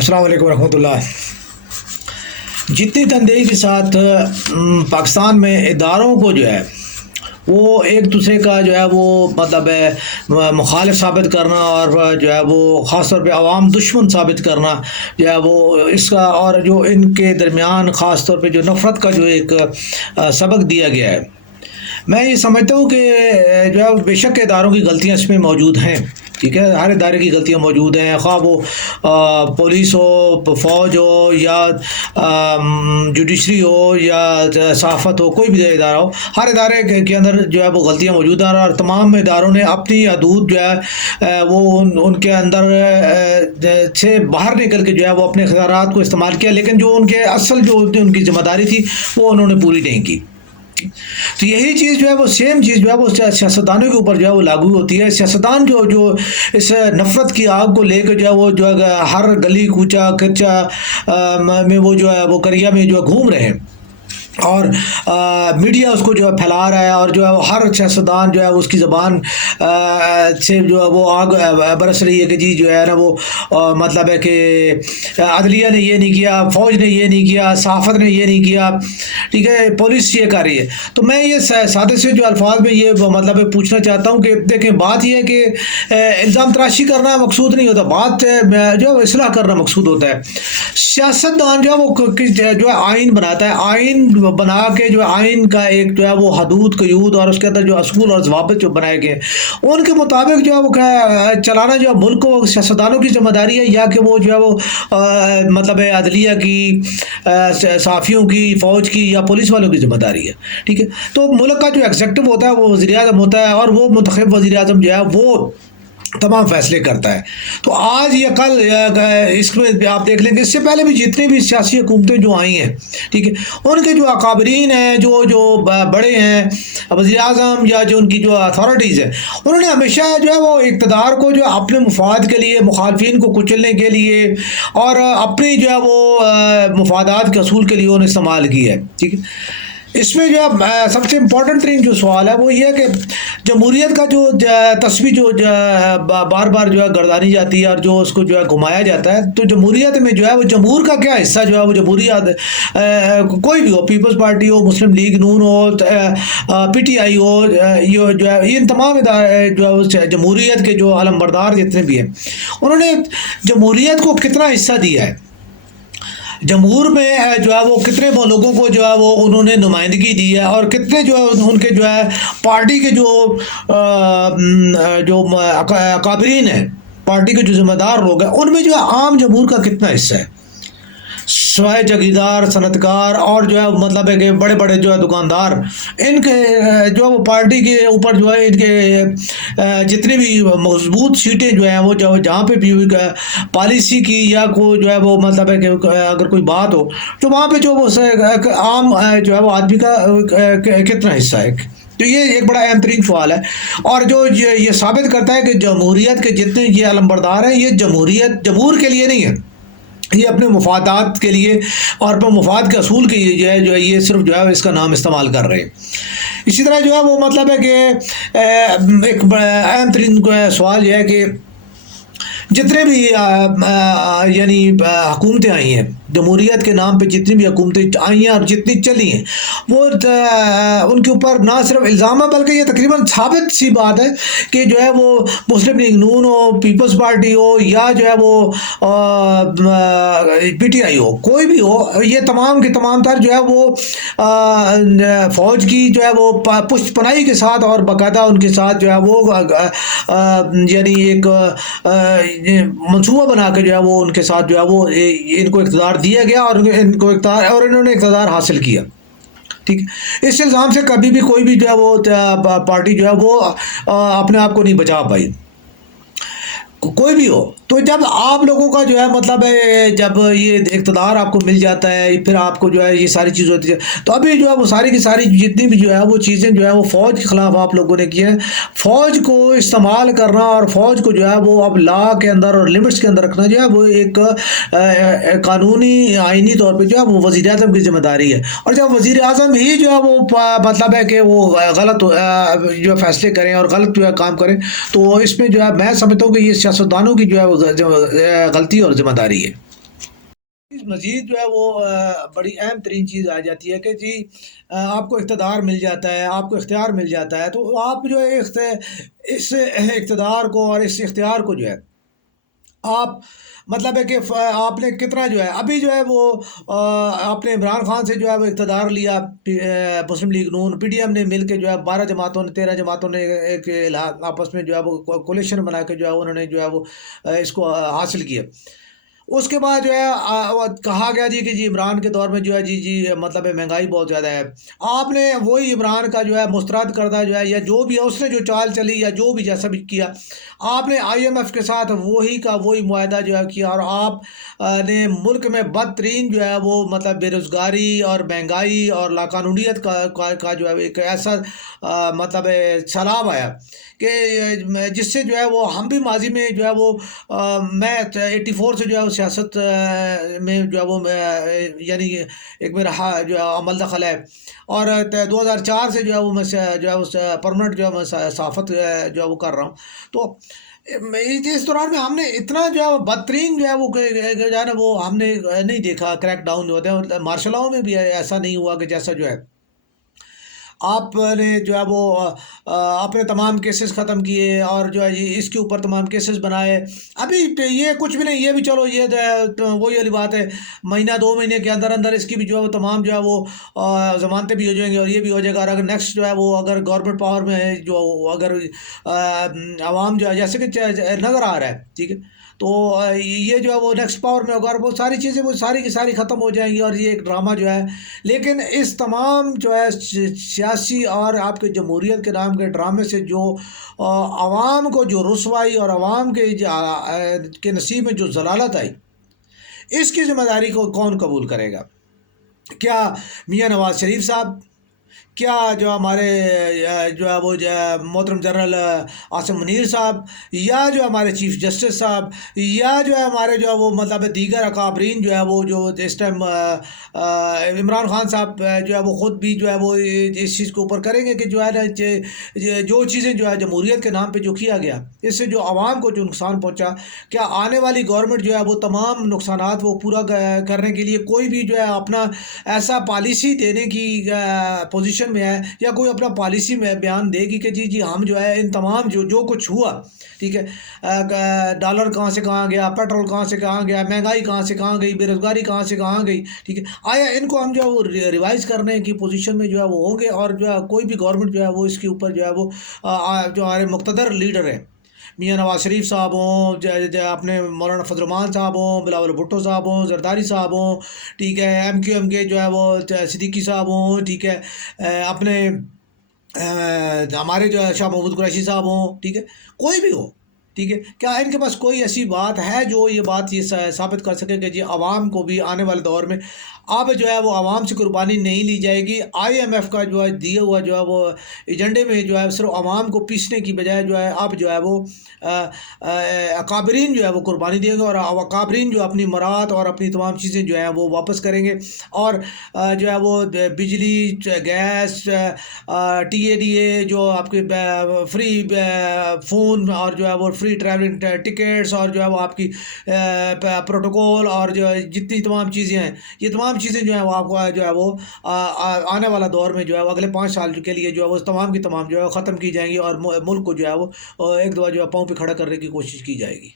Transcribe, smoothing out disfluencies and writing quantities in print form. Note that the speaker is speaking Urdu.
السلام علیکم ورحمۃ اللہ۔ جتنی تندہی کے ساتھ پاکستان میں اداروں کو جو ہے وہ ایک دوسرے کا جو ہے وہ مطلب ہے مخالف ثابت کرنا، اور جو ہے وہ خاص طور پہ عوام دشمن ثابت کرنا جو ہے وہ اس کا، اور جو ان کے درمیان خاص طور پہ جو نفرت کا جو ایک سبق دیا گیا ہے، میں یہ سمجھتا ہوں کہ جو ہے بے شک اداروں کی غلطیاں اس میں موجود ہیں، ٹھیک ہے، ہر ادارے کی غلطیاں موجود ہیں، خواہ وہ پولیس ہو، فوج ہو، یا جوڈیشری ہو، یا صحافت ہو، کوئی بھی ادارہ ہو، ہر ادارے کے اندر جو ہے وہ غلطیاں موجود ہیں، اور تمام اداروں نے اپنی حدود جو ہے وہ ان کے اندر سے باہر نکل کے جو ہے وہ اپنے اختیارات کو استعمال کیا، لیکن جو ان کے اصل جو ان کی ذمہ داری تھی وہ انہوں نے پوری نہیں کی۔ تو یہی چیز جو ہے وہ سیم چیز جو ہے وہ سیاستدانوں کے اوپر جو ہے وہ لاگو ہوتی ہے۔ سیاستدان جو اس نفرت کی آگ کو لے کے جو ہے وہ ہر گلی کوچہ کچا میں وہ جو ہے وہ کریا میں جو ہے گھوم رہے ہیں، اور میڈیا اس کو جو ہے پھیلا رہا ہے، اور جو ہے وہ ہر سیاستدان جو ہے اس کی زبان سے جو ہے وہ آگ برس رہی ہے کہ جی جو ہے نا وہ مطلب ہے کہ عدلیہ نے یہ نہیں کیا، فوج نے یہ نہیں کیا، صحافت نے یہ نہیں کیا، ٹھیک ہے، پولیس یہ کر رہی ہے۔ تو میں یہ سادے سے جو الفاظ میں یہ مطلب پوچھنا چاہتا ہوں کہ دیکھیں، بات یہ ہے کہ الزام تراشی کرنا مقصود نہیں ہوتا، بات جو ہے اصلاح کرنا مقصود ہوتا ہے۔ سیاستدان جو ہے وہ جو ہے آئین بناتا ہے، آئین بنا کے جو آئین کا ایک جو ہے وہ حدود قیود اور اس کے اندر جو اصول اور ضوابط جو بنائے گئے ان کے مطابق جو ہے وہ چلانا جو ہے ملک کو سیاستدانوں کی ذمہ داری ہے، یا کہ وہ جو ہے وہ مطلب عدلیہ کی، صحافیوں کی، فوج کی یا پولیس والوں کی ذمہ داری ہے، ٹھیک ہے۔ تو ملک کا جو ایگزیکٹو ہوتا ہے وہ وزیر اعظم ہوتا ہے، اور وہ منتخب وزیر اعظم جو ہے وہ تمام فیصلے کرتا ہے۔ تو آج یا کل اس میں آپ دیکھ لیں کہ اس سے پہلے بھی جتنی بھی سیاسی حکومتیں جو آئی ہیں، ٹھیک ہے، ان کے جو اکابرین ہیں، جو بڑے ہیں، وزیر اعظم یا جو ان کی جو اتھارٹیز ہیں، انہوں نے ہمیشہ جو ہے وہ اقتدار کو جو اپنے مفاد کے لیے، مخالفین کو کچلنے کے لیے اور اپنی جو ہے وہ مفادات کے اصول کے لیے انہوں نے استعمال کیا ہے، ٹھیک ہے۔ اس میں جو ہے سب سے امپورٹنٹ ترین جو سوال ہے وہ یہ ہے کہ جمہوریت کا جو تصویر جو بار بار جو ہے گردانی جاتی ہے اور جو اس کو جو ہے گھمایا جاتا ہے، تو جمہوریت میں جو ہے وہ جمہور کا کیا حصہ جو ہے وہ جمہوریت کوئی بھی ہو، پیپلز پارٹی ہو، مسلم لیگ نون ہو، پی ٹی آئی ہو، یہ جو ہے ان تمام ادارے جو ہے جمہوریت کے جو علم بردار جتنے بھی ہیں، انہوں نے جمہوریت کو کتنا حصہ دیا ہے، جمہور میں جو ہے وہ کتنے لوگوں کو جو ہے وہ انہوں نے نمائندگی دی ہے، اور کتنے جو ہے ان کے جو ہے پارٹی کے جو اکابرین ہیں، پارٹی کے جو ذمہ دار لوگ ہیں، ان میں جو ہے عام جمہور کا کتنا حصہ ہے، سوائے جاگیردار، صنعتکار اور جو ہے مطلب ہے کہ بڑے بڑے جو ہے دکاندار، ان کے جو ہے وہ پارٹی کے اوپر جو ہے ان کے جتنی بھی مضبوط سیٹیں جو ہیں وہ جہاں پہ بھی پالیسی کی یا کوئی جو ہے وہ مطلب ہے کہ اگر کوئی بات ہو تو وہاں پہ جو وہ عام جو ہے وہ آدمی کا کتنا حصہ ہے۔ تو یہ ایک بڑا اہم ترین سوال ہے، اور جو یہ ثابت کرتا ہے کہ جمہوریت کے جتنے یہ علمبردار ہیں، یہ جمہوریت جمہور کے لیے نہیں ہے، یہ اپنے مفادات کے لیے اور اپنے مفاد کے اصول کے لیے جو ہے یہ صرف جو ہے اس کا نام استعمال کر رہے ہیں۔ اسی طرح جو ہے وہ مطلب ہے کہ ایک اہم ترین سوال یہ ہے کہ جتنے بھی یعنی حکومتیں آئی ہیں، جمہوریت کے نام پہ جتنی بھی حکومتیں آئی ہیں اور جتنی چلی ہیں، وہ ان کے اوپر نہ صرف الزام ہے بلکہ یہ تقریباً ثابت سی بات ہے کہ جو ہے وہ مسلم لیگ نون ہو، پیپلز پارٹی ہو، یا جو ہے وہ پی ٹی آئی ہو، کوئی بھی ہو، یہ تمام کے تمام تر جو ہے وہ فوج کی جو ہے وہ پشت پناہی کے ساتھ اور باقاعدہ ان کے ساتھ جو ہے وہ یعنی ایک منصوبہ بنا کے جو ہے وہ ان کے ساتھ جو ہے وہ ان کو اقتدار دیا گیا، اور ان کو اقتدار اور انہوں نے اقتدار حاصل کیا، ٹھیک ہے۔ اس الزام سے کبھی بھی کوئی بھی جو ہے وہ پارٹی جو ہے وہ اپنے آپ کو نہیں بچا پائی، کوئی بھی ہو۔ تو جب آپ لوگوں کا جو ہے مطلب ہے جب یہ اقتدار آپ کو مل جاتا ہے، پھر آپ کو جو ہے یہ ساری چیز ہوتی ہے، تو ابھی جو ہے وہ ساری کی ساری جتنی بھی جو ہے وہ چیزیں جو ہے وہ فوج کے خلاف آپ لوگوں نے کی ہیں۔ فوج کو استعمال کرنا اور فوج کو جو ہے وہ اب لا کے اندر اور لمٹس کے اندر رکھنا جو ہے وہ ایک قانونی آئینی طور پہ جو ہے وہ وزیر اعظم کی ذمہ داری ہے، اور جب وزیر اعظم ہی جو ہے وہ مطلب ہے کہ وہ غلط جو فیصلے کریں اور غلط جو ہے کام کریں، تو اس میں جو ہے میں سمجھتا ہوں کہ یہ سیاستدانوں کی جو ہے غلطی اور ذمہ داری ہے۔ مزید جو ہے وہ بڑی اہم ترین چیز آ جاتی ہے کہ جی آپ کو اقتدار مل جاتا ہے، آپ کو اختیار مل جاتا ہے، تو آپ جو ہے اس اقتدار کو اور اس اختیار کو جو ہے آپ مطلب ہے کہ آپ نے کتنا جو ہے ابھی جو ہے وہ آپ نے عمران خان سے جو ہے وہ اقتدار لیا، مسلم لیگ نون پی ڈی ایم نے مل کے جو ہے 12 جماعتوں نے 13 جماعتوں نے ایک آپس میں جو ہے وہ کولیشن بنا کے جو ہے انہوں نے جو ہے وہ اس کو حاصل کیا۔ اس کے بعد جو ہے وہ کہا گیا جی کہ جی عمران کے دور میں جو ہے جی جی مطلب ہے مہنگائی بہت زیادہ ہے۔ آپ نے وہی عمران کا جو ہے مسترد کردہ جو ہے یا جو بھی ہے اس نے جو چال چلی یا جو بھی جیسا بھی کیا، آپ نے آئی ایم ایف کے ساتھ وہی کا وہی معاہدہ جو ہے کیا، اور آپ نے ملک میں بدترین جو ہے وہ مطلب بے روزگاری اور مہنگائی اور لاقانونیت کا جو ہے ایک ایسا مطلب سیلاب آیا کہ جس سے جو ہے وہ ہم بھی ماضی میں جو ہے وہ میں 84 سے جو ہے وہ سیاست میں جو ہے وہ یعنی ایک میرا جو ہے عمل دخل ہے، اور 2004 سے جو ہے وہ میں جو ہے وہ پرمنٹ جو ہے میں صحافت جو ہے وہ کر رہا ہوں۔ تو اس دوران میں ہم نے اتنا جو ہے بدترین جو ہے وہ جو ہے نا وہ ہم نے نہیں دیکھا، کریک ڈاؤن جو ہوتے ہیں مارشل لاؤ میں بھی ایسا نہیں ہوا کہ جیسا جو ہے آپ نے جو ہے وہ اپنے تمام کیسز ختم کیے اور جو ہے اس کے اوپر تمام کیسز بنائے۔ ابھی یہ کچھ بھی نہیں، یہ بھی چلو یہ وہی والی بات ہے، مہینہ 2 مہینے کے اندر اندر اس کی بھی جو ہے وہ تمام جو ہے وہ ضمانتیں بھی ہو جائیں گی اور یہ بھی ہو جائے گا، اور اگر نیکسٹ جو ہے وہ اگر گورنمنٹ پاور میں ہے جو اگر عوام جو ہے جیسے کہ نظر آ رہا ہے ٹھیک ہے، تو یہ جو ہے وہ نیکسٹ پاور میں ہوگا اور وہ ساری چیزیں وہ ساری کی ساری ختم ہو جائیں گی اور یہ ایک ڈرامہ جو ہے۔ لیکن اس تمام جو ہے سیاسی اور آپ کے جمہوریت کے نام کے ڈرامے سے جو عوام کو جو رسوائی اور عوام کے نصیب میں جو ضلالت آئی، اس کی ذمہ داری کو کون قبول کرے گا؟ کیا میاں نواز شریف صاحب؟ کیا جو ہمارے جو ہے وہ محترم جنرل عاصم منیر صاحب، یا جو ہمارے چیف جسٹس صاحب، یا جو ہے ہمارے جو ہے وہ مطلب دیگر اکابرین جو ہے وہ جو اس ٹائم عمران خان صاحب جو ہے وہ خود بھی جو ہے وہ اس چیز کے اوپر کریں گے کہ جو ہے نا جو چیزیں جو ہے جمہوریت کے نام پہ جو کیا گیا، اس سے جو عوام کو جو نقصان پہنچا، کیا آنے والی گورنمنٹ جو ہے وہ تمام نقصانات وہ پورا کرنے کے لیے کوئی بھی جو ہے اپنا ایسا پالیسی دینے کی پوزیشن میں ہے، یا کوئی اپنا پالیسی میں بیان دے گی کہ جی جی ہم جو ہے ان تمام جو کچھ ہوا ٹھیک ہے، ڈالر کہاں سے کہاں گیا، پیٹرول کہاں سے کہاں گیا، مہنگائی کہاں سے کہاں گئی، بے روزگاری کہاں سے کہاں گئی ٹھیک ہے، آیا ان کو ہم جو ہے وہ ریوائز کرنے کی پوزیشن میں جو ہے وہ ہوں گے، اور جو ہے کوئی بھی گورنمنٹ جو ہے وہ اس کے اوپر جو ہے وہ جو ہمارے مقتدر لیڈر ہیں، میاں نواز شریف صاحب ہوں، اپنے مولانا فضل الرحمان صاحب ہوں، بلاول بھٹو صاحب ہوں، زرداری صاحب ہوں ٹھیک ہے، ایم کیو ایم کے جو ہے وہ صدیقی صاحب ہوں ٹھیک ہے، اپنے ہمارے جو ہے شاہ محمود قریشی صاحب ہوں ٹھیک ہے، کوئی بھی ہو ٹھیک ہے، کیا ان کے پاس کوئی ایسی بات ہے جو یہ بات یہ ثابت کر سکے کہ جی عوام کو بھی آنے والے دور میں اب جو ہے وہ عوام سے قربانی نہیں لی جائے گی؟ آئی ایم ایف کا جو ہے دیا ہوا جو ہے وہ ایجنڈے میں جو ہے صرف عوام کو پیسنے کی بجائے جو ہے اب جو ہے وہ اکابرین جو ہے وہ قربانی دیں گے، اور اکابرین جو اپنی مراد اور اپنی تمام چیزیں جو ہیں وہ واپس کریں گے، اور جو ہے وہ بجلی، gas, T A D A, جو آپ کے فری فون اور جو ہے وہ فری ٹریولنگ ٹکٹس، اور جو ہے وہ آپ کی پروٹوکول، اور جو ہے جتنی تمام چیزیں ہیں، یہ تمام چیزیں جو ہیں وہ آپ کو جو ہے وہ آنے والا دور میں جو ہے وہ اگلے 5 سال کے لیے جو ہے وہ تمام کی تمام جو ہے ختم کی جائیں گی، اور ملک کو جو ہے وہ ایک دفعہ جو ہے پاؤں پہ کھڑا کرنے کی کوشش کی جائے گی۔